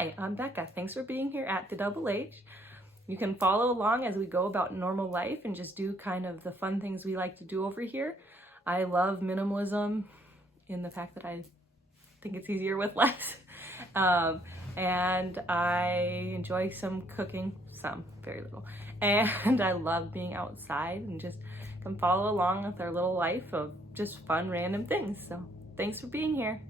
Hi, I'm Becca. Thanks for being here at the Double H. You can follow along as we go about normal life and just do kind of the fun things we like to do over here. I love minimalism in the fact that I think it's easier with less. And I enjoy some cooking, very little. And I love being outside and just come follow along with our little life of just fun, random things. So thanks for being here.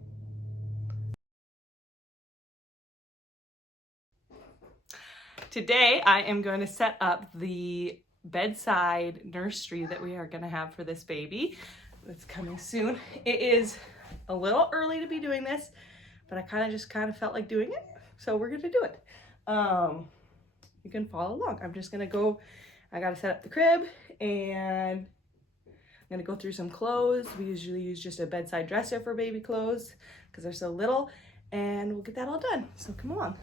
Today I am going to set up the bedside nursery that we are going to have for this baby. It's coming soon. It is a little early to be doing this, but I kind of felt like doing it, so we're going to do it. You can follow along. I'm just going to go, I got to set up the crib, and I'm going to go through some clothes. We usually use just a bedside dresser for baby clothes because they're so little, and we'll get that all done. So come along.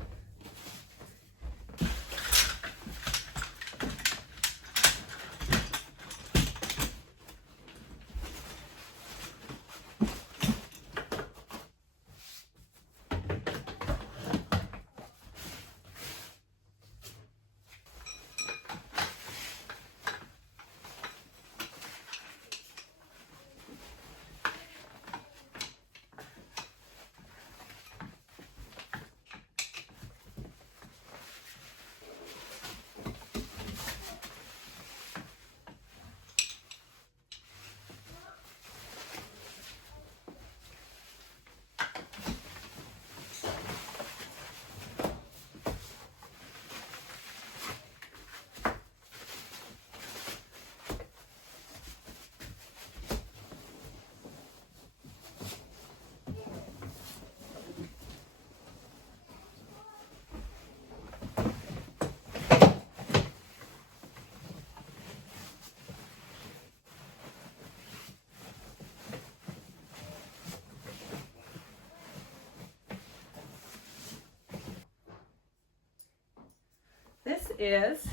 This is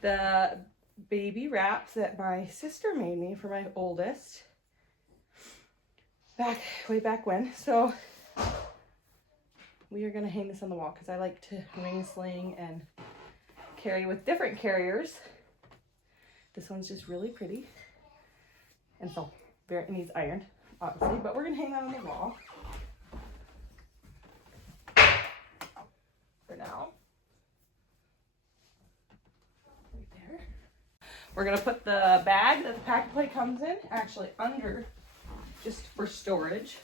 the baby wraps that my sister made me for my oldest way back when. So we are going to hang this on the wall because I like to ring sling and carry with different carriers. This one's just really pretty, and so it needs ironed, obviously, but we're going to hang that on the wall for now. We're gonna put the bag that the pack play comes in actually under, just for storage.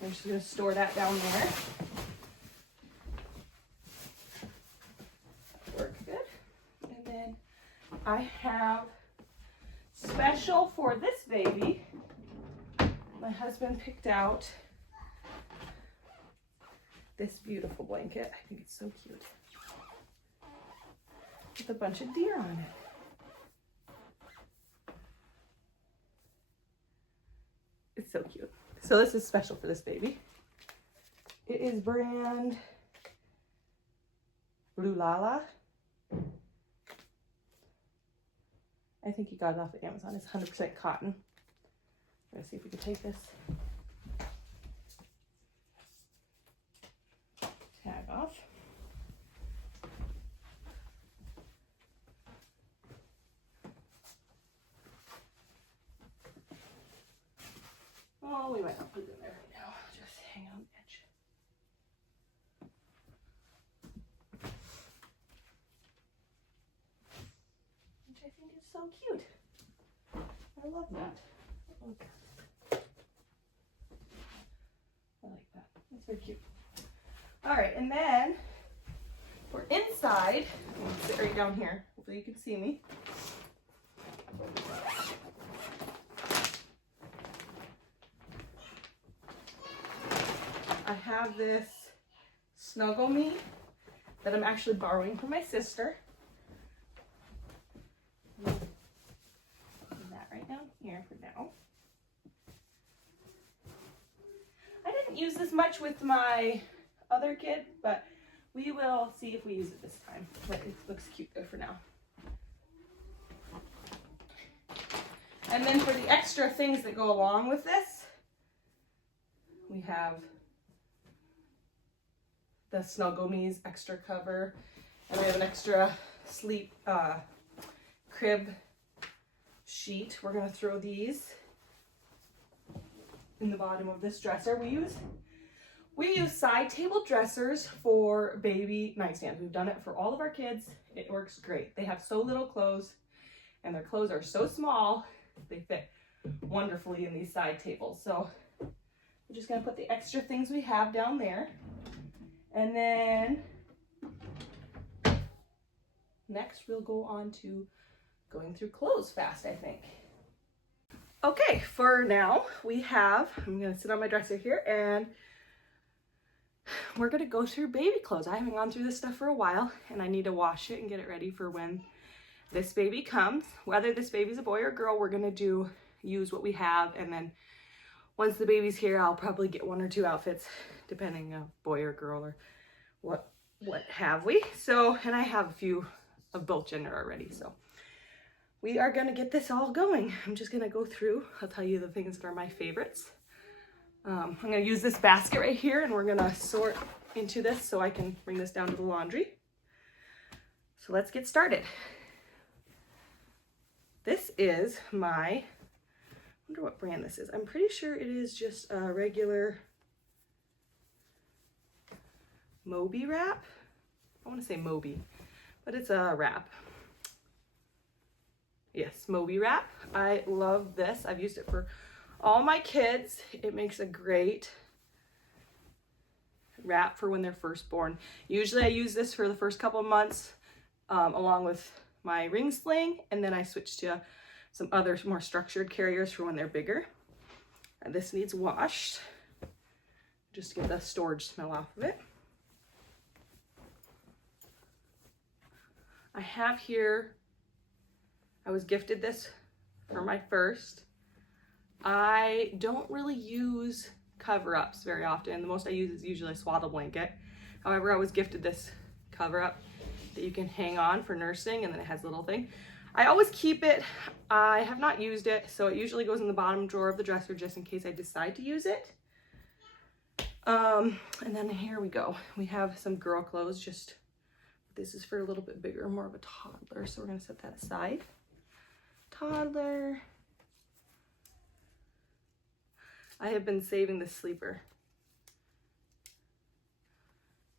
We're just gonna store that down there. Works good. And then I have special for this baby. My husband picked out this beautiful blanket. I think it's so cute. With a bunch of deer on it. It's so cute. So this is special for this baby. It is brand Blue Lala. I think he got it off of Amazon. It's 100% cotton. Let's see if we can take this tag off. Oh, we might not put it in there right now. Just hang on the edge. Which I think is so cute. I love that. Look. I like that. That's very cute. All right, and then we're inside. I'm gonna sit right down here. Hopefully you can see me. I have this Snuggle Me that I'm actually borrowing from my sister. Put that right down here for now. I didn't use this much with my other kid, but we will see if we use it this time. But it looks cute though for now. And then for the extra things that go along with this, we have the Snuggle Me's extra cover, and I have an extra sleep crib sheet. We're gonna throw these in the bottom of this dresser. We use side table dressers for baby nightstands. We've done it for all of our kids. It works great. They have so little clothes and their clothes are so small, they fit wonderfully in these side tables. So we're just gonna put the extra things we have down there. And then next we'll go on to going through clothes fast, I think. Okay, for now I'm gonna sit on my dresser here and we're gonna go through baby clothes. I haven't gone through this stuff for a while and I need to wash it and get it ready for when this baby comes. Whether this baby's a boy or girl, we're gonna use what we have, and then once the baby's here, I'll probably get 1 or 2 outfits depending on boy or girl or what have we. So, and I have a few of both gender already, so we are gonna get this all going. I'm just gonna go through, I'll tell you the things that are my favorites. I'm gonna use this basket right here and we're gonna sort into this so I can bring this down to the laundry. So let's get started. This is I wonder what brand this is. I'm pretty sure it is just a regular Moby wrap. I wanna say Moby, but it's a wrap. Yes, Moby wrap. I love this. I've used it for all my kids. It makes a great wrap for when they're first born. Usually I use this for the first couple of months along with my ring sling, and then I switch to some other more structured carriers for when they're bigger. And this needs washed just to get the storage smell off of it. I have here, I was gifted this for my first. I don't really use cover-ups very often. The most I use is usually a swaddle blanket. However, I was gifted this cover-up that you can hang on for nursing, and then it has a little thing. I always keep it. I have not used it, so it usually goes in the bottom drawer of the dresser just in case I decide to use it. And then here we go. We have some girl clothes. Just this is for a little bit bigger, more of a toddler, so we're gonna set that aside. Toddler. I have been saving this sleeper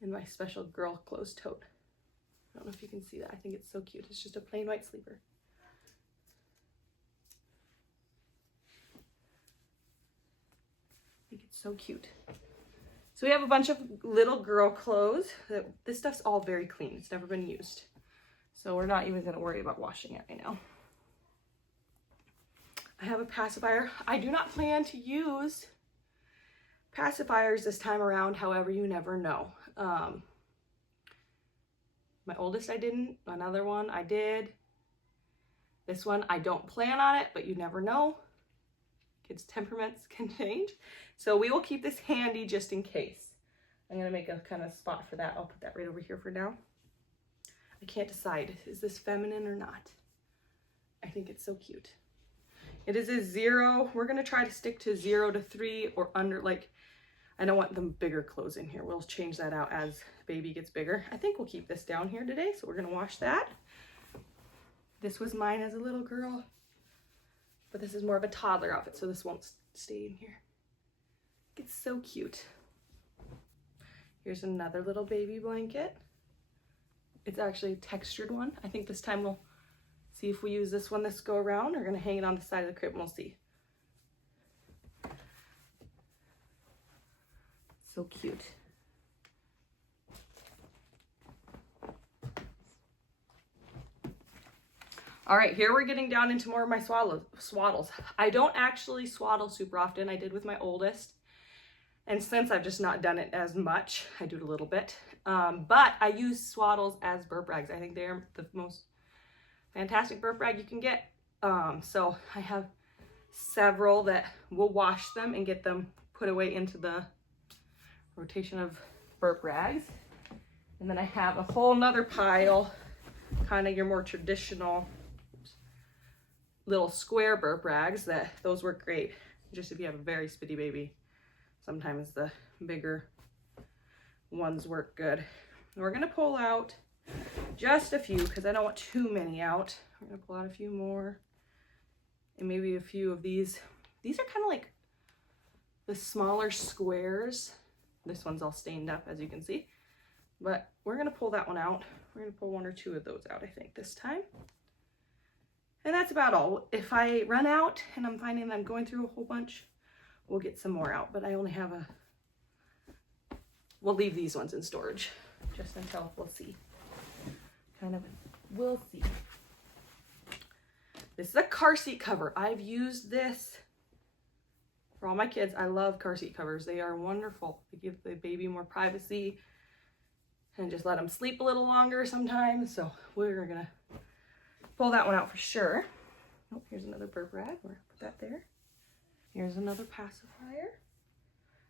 in my special girl clothes tote. I don't know if you can see that. I think it's so cute. It's just a plain white sleeper. I think it's so cute. So we have a bunch of little girl clothes. This stuff's all very clean. It's never been used. So we're not even gonna worry about washing it right now. I have a pacifier. I do not plan to use pacifiers this time around. However, you never know. My oldest I didn't. Another one I did. This one I don't plan on it, but you never know. Kids' temperaments can change. So we will keep this handy just in case. I'm gonna make a kind of spot for that. I'll put that right over here for now. I can't decide, is this feminine or not? I think it's so cute. It is a 0. We're gonna try to stick to 0 to 3 or under, like, I don't want them bigger clothes in here. We'll change that out as baby gets bigger. I think we'll keep this down here today, so we're gonna wash that. This was mine as a little girl, but this is more of a toddler outfit, so this won't stay in here. It's so cute. Here's another little baby blanket. It's actually a textured one. I think this time we'll see if we use this one this go around. We're gonna hang it on the side of the crib and we'll see. So cute. All right, here we're getting down into more of my swaddles. I don't actually swaddle super often. I did with my oldest. And since I've just not done it as much, I do it a little bit. But I use swaddles as burp rags. I think they're the most fantastic burp rag you can get. So I have several that will wash them and get them put away into the rotation of burp rags. And then I have a whole nother pile, kind of your more traditional little square burp rags. That those work great just if you have a very spitty baby. Sometimes the bigger ones work good. We're gonna pull out just a few because I don't want too many out. We're gonna pull out a few more and maybe a few of these. These are kind of like the smaller squares. This one's all stained up, as you can see, but we're gonna pull that one out. We're gonna pull 1 or 2 of those out, I think, this time. And that's about all. If I run out and I'm finding that I'm going through a whole bunch, we'll get some more out, but I only have we'll leave these ones in storage just until we'll see. We'll see. This is a car seat cover. I've used this for all my kids. I love car seat covers. They are wonderful. They give the baby more privacy and just let them sleep a little longer sometimes. So we're gonna pull that one out for sure. Oh, here's another burp rag. We're gonna put that there. Here's another pacifier.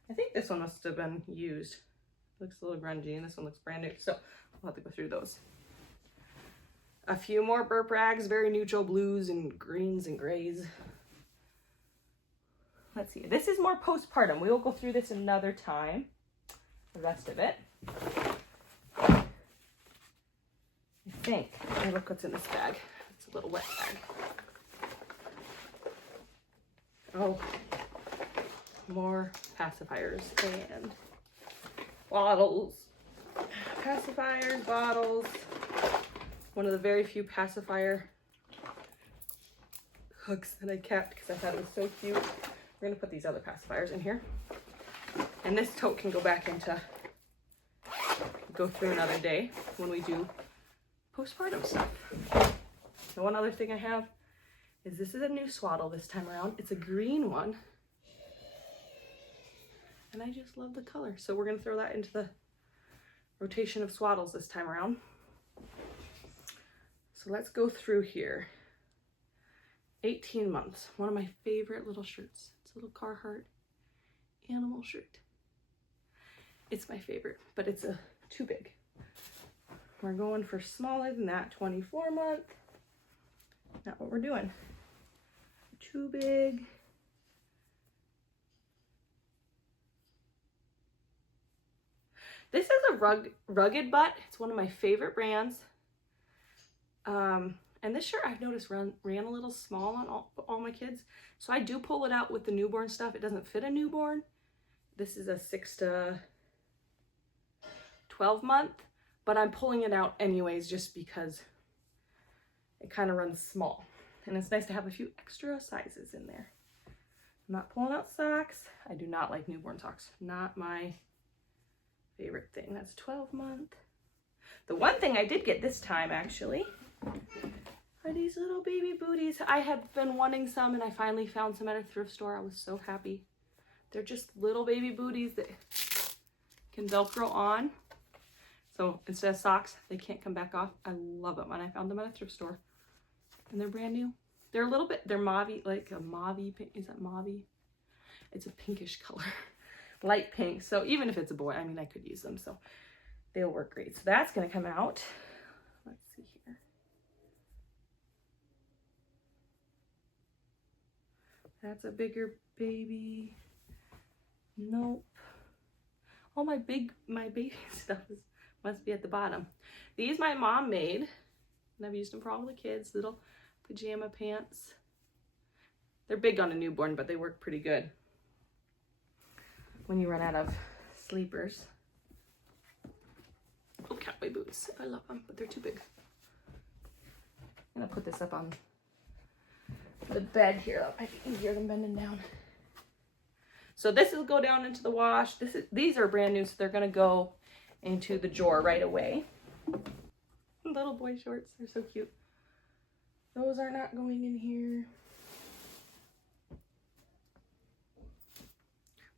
I think this one must have been used. Looks a little grungy, and this one looks brand new, so we'll have to go through those. A few more burp rags, very neutral blues and greens and grays. Let's see, this is more postpartum. We will go through this another time, the rest of it. I think. Hey, look what's in this bag. It's a little wet bag. Oh, more pacifiers and bottles. Pacifiers, bottles. One of the very few pacifier hooks that I kept because I thought it was so cute. We're gonna put these other pacifiers in here. And this tote can go back into, go through another day when we do postpartum stuff. The one other thing I have is this is a new swaddle this time around. It's a green one. And I just love the color. So we're gonna throw that into the rotation of swaddles this time around. So let's go through here. 18 months, one of my favorite little shirts. It's a little Carhartt animal shirt. It's my favorite, but it's too big. We're going for smaller than that, 24 month. Not what we're doing. Too big. This is a rugged butt. It's one of my favorite brands. And this shirt I've noticed ran a little small on all my kids. So I do pull it out with the newborn stuff. It doesn't fit a newborn. This is a 6 to 12 month, but I'm pulling it out anyways just because it kind of runs small. And it's nice to have a few extra sizes in there. I'm not pulling out socks. I do not like newborn socks. Not my favorite thing. That's 12 month. The one thing I did get this time actually are these little baby booties. I have been wanting some and I finally found some at a thrift store. I was so happy. They're just little baby booties that can Velcro on. So instead of socks, they can't come back off. I love them and I found them at a thrift store. And they're brand new. They're a little bit, they're mauve, like a mauve, is that mauve? It's a pinkish color, light pink. So even if it's a boy, I mean, I could use them. So they'll work great. So that's gonna come out. Let's see here. That's a bigger baby. Nope. Oh, my baby stuff must be at the bottom. These my mom made, and I've used them for all the kids. Little pajama pants. They're big on a newborn, but they work pretty good when you run out of sleepers. Oh, cowboy boots. I love them, but they're too big. I'm gonna put this up on the bed here. That might be easier than bending down. So this will go down into the wash. These are brand new, so they're gonna go into the drawer right away. Little boy shorts, they're so cute. Those are not going in here.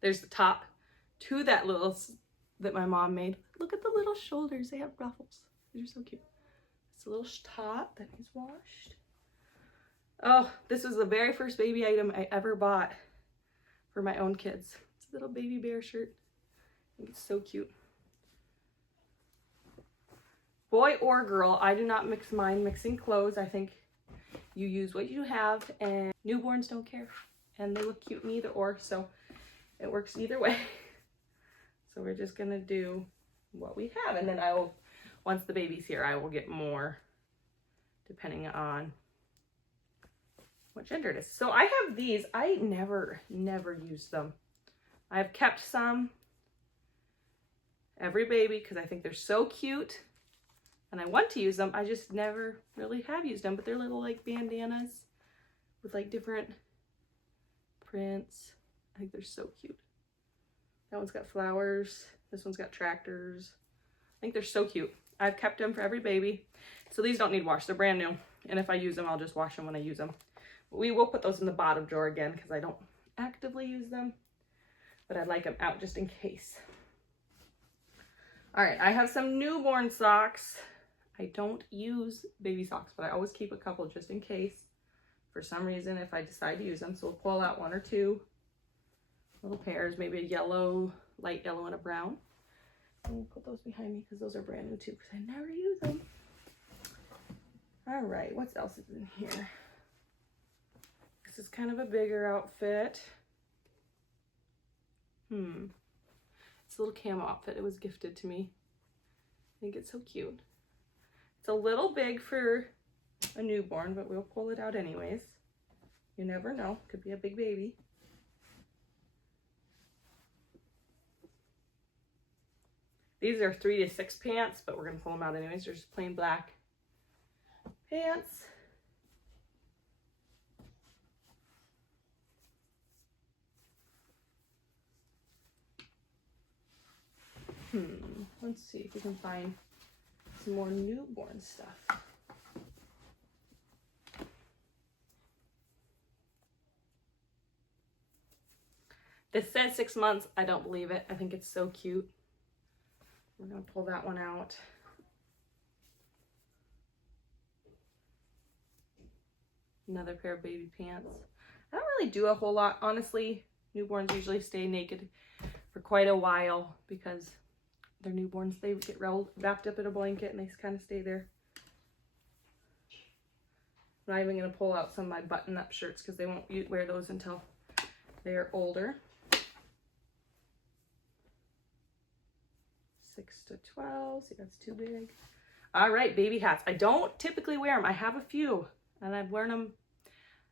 There's the top to that that my mom made. Look at the little shoulders. They have ruffles. These are so cute. It's a little top that is washed. Oh, this was the very first baby item I ever bought for my own kids. It's a little baby bear shirt. I think it's so cute. Boy or girl, I do not mix mine mixing clothes. I think you use what you have, and newborns don't care. And they look cute in either or, so it works either way. So we're just gonna do what we have. And then I will, once the baby's here, I will get more depending on what gender it is. So I have these. I never use them. I have kept some every baby because I think they're so cute and I want to use them. I just never really have used them, but they're little like bandanas with like different prints. I think they're so cute. That one's got flowers. This one's got tractors. I think they're so cute. I've kept them for every baby. So these don't need wash. They're brand new. And if I use them, I'll just wash them when I use them. We will put those in the bottom drawer again because I don't actively use them, but I'd like them out just in case. All right, I have some newborn socks. I don't use baby socks, but I always keep a couple just in case for some reason if I decide to use them. So we'll pull out 1 or 2 little pairs, maybe a yellow, light yellow and a brown. And we'll put those behind me because those are brand new too because I never use them. All right, what else is in here? This is kind of a bigger outfit. It's a little camo outfit. It was gifted to me. I think it's so cute. It's a little big for a newborn, but we'll pull it out anyways. You never know. Could be a big baby. These are 3 to 6 pants, but we're going to pull them out anyways. They're just plain black pants. Let's see if we can find some more newborn stuff. This says 6 months. I don't believe it. I think it's so cute. We're gonna pull that one out. Another pair of baby pants. I don't really do a whole lot, honestly. Newborns usually stay naked for quite a while because they're newborns. They get wrapped up in a blanket and they kind of stay there. I'm not even going to pull out some of my button-up shirts because they won't wear those until they're older. 6 to 12. See, that's too big. All right, baby hats. I don't typically wear them. I have a few, and I've worn them.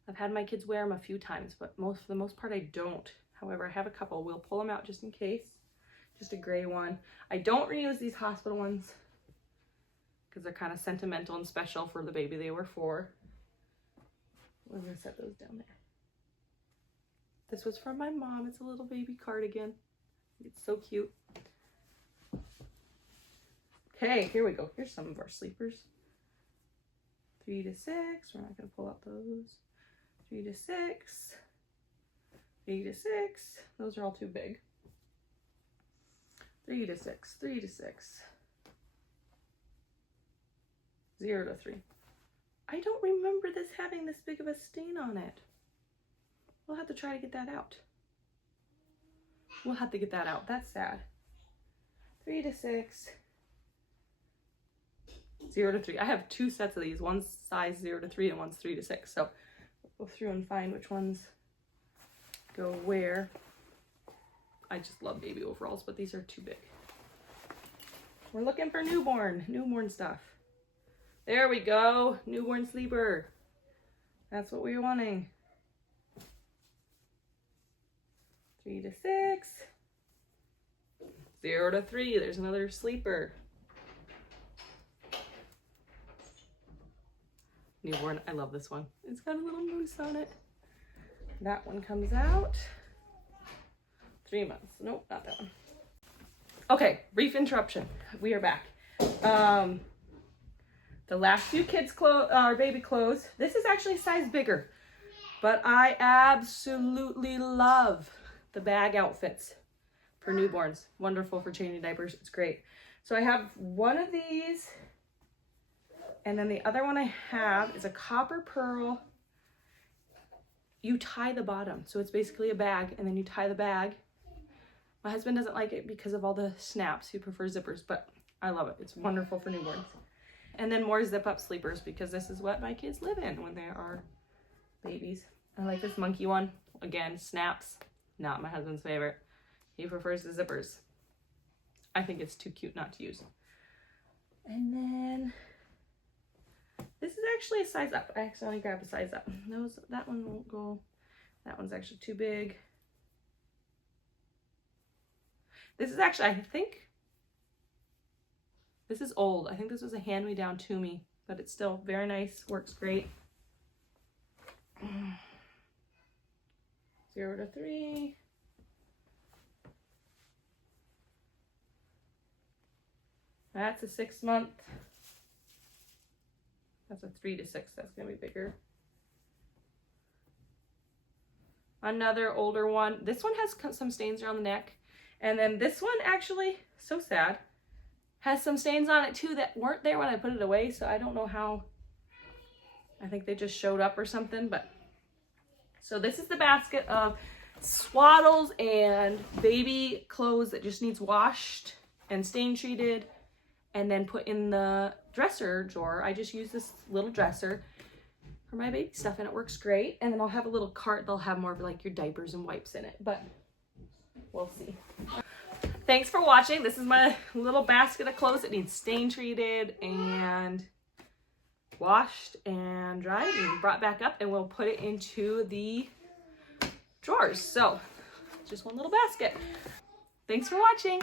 I've had my kids wear them a few times, but for the most part, I don't. However, I have a couple. We'll pull them out just in case. Just a gray one. I don't reuse these hospital ones because they're kind of sentimental and special for the baby they were for. We're going to set those down there. This was from my mom. It's a little baby cardigan. It's so cute. Okay, here we go. Here's some of our sleepers. 3 to 6. We're not going to pull out those. 3 to 6. 3 to 6. Those are all too big. 3 to 6. 3 to 6. 0 to 3. I don't remember this having this big of a stain on it. We'll have to try to get that out. We'll have to get that out. That's sad. 3 to 6. 0 to 3. I have 2 sets of these. One's size 0 to 3 and one's 3 to 6. So we'll go through and find which ones go where. I just love baby overalls, but these are too big. We're looking for newborn stuff. There we go. Newborn sleeper. That's what we were wanting. 3 to 6. 0 to 3. There's another sleeper. Newborn. I love this one. It's got a little moose on it. That one comes out. 3 months. Nope, not that one. Okay, brief interruption. We are back. The last few kids' clothes, our baby clothes. This is actually a size bigger, but I absolutely love the bag outfits for newborns. Wonderful for changing diapers. It's great. So I have one of these, and then the other one I have is a copper pearl. You tie the bottom, so it's basically a bag, and then you tie the bag. My husband doesn't like it because of all the snaps. He prefers zippers, but I love it. It's wonderful for newborns. And then more zip-up sleepers because this is what my kids live in when they are babies. I like this monkey one. Again, snaps. Not my husband's favorite. He prefers the zippers. I think it's too cute not to use. And then this is actually a size up. I accidentally grabbed a size up. That one won't go. That one's actually too big. This is actually, I think, this is old. I think this was a hand-me-down to me, but it's still very nice. Works great. 0 to 3. That's a 6-month. That's a 3 to 6. That's gonna be bigger. Another older one. This one has some stains around the neck. And then this one actually, so sad, has some stains on it too that weren't there when I put it away. So I don't know how. I think they just showed up or something. But so this is the basket of swaddles and baby clothes that just needs washed and stain treated and then put in the dresser drawer. I just use this little dresser for my baby stuff and it works great. And then I'll have a little cart. They'll have more of like your diapers and wipes in it, but we'll see. Thanks for watching. This is my little basket of clothes that needs stain treated and washed and dried and brought back up, and we'll put it into the drawers. So just one little basket. Thanks for watching.